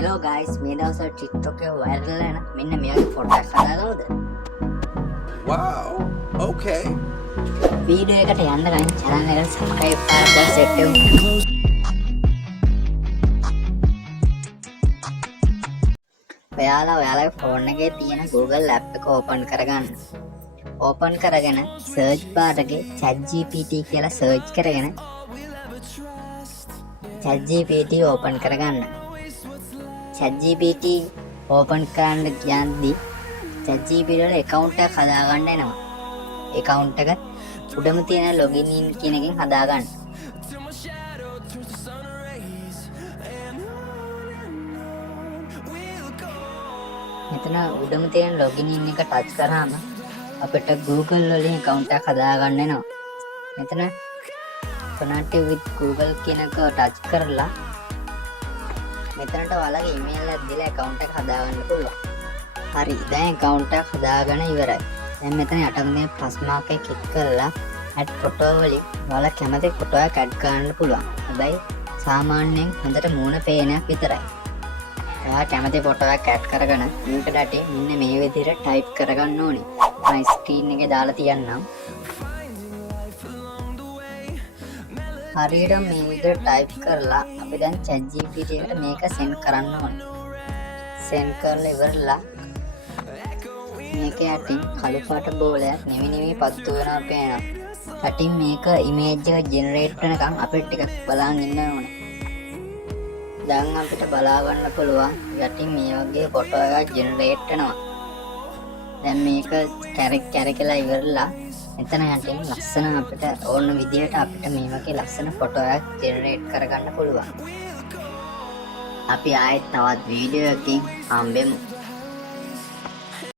Hello guys, මේ දවස්වල TikTok එකේ viral වෙන මෙන්න මේ වගේ ෆොටෝ එකක් හදාගමුද? Wow. Okay. වීඩියෝ එකට යන්න ගමන් channel එකට subscribe කරලා set වෙමු. ඔයාලගේ ෆෝන් එකේ තියෙන Google app එක open කරගන්න. open කරගෙන search bar එකේ ChatGPT කියලා search කරගෙන ChatGPT open කරගන්න. ChatGPT open කරන්න යද්දී ChatGPT වල account එකක් හදාගන්න එනවා. account එක උඩම තියෙන login in කියන එකෙන් හදාගන්න. මෙතන උඩම තියෙන login in එක touch කරාම අපිට Google වලින් account එකක් හදාගන්න එනවා. මෙතන connect with Google කියන එක touch කරලා මෙතනට ඔයාලගේ email එක දීලා account එක හදාගන්න පුළුවන්. හරි, දැන් account එක හදාගෙන ඉවරයි. දැන් මෙතන යටම තියෙන plus mark එක click කරලා add photo වලින් ඔයාලා කැමති photo එකක් add කරන්න පුළුවන්. හැබැයි සාමාන්‍යයෙන් හොඳට මූණ පේනක් විතරයි. ඔයා කැමති photo එකක් add කරගෙන මේකට ඇටි මෙන්න මේ විදිහට type කරගන්න ඕනේ. මම screen එකේ දාලා තියන්නම්. හරියට මේ විදිහට type කරලා අපි දැන් ChatGPT එකට මේක send කරන්න ඕනේ. send කරලා ඉවරලා මේක යටින් කළු පාට බෝලයක් නිවි පත්තු වෙනවා පේනවා. යටින් මේක image එක generate වෙනකන් අපිට ටිකක් බලන් ඉන්න ඕනේ. දැන් අපිට බලා ගන්න පුළුවන් යටින් මේ වගේ photo එකක් generate වෙනවා. දැන් මේක කැරකලා ඉවරලා මෙතන යටින් ලස්සන අපිට ඕන විදිහට අපිට මේ වගේ ලස්සන ෆොටෝ එකක් ජෙනරේට් කරගන්න පුළුවන්. අපි ආයෙත් තවත් වීඩියෝ එකකින් හම්බෙමු.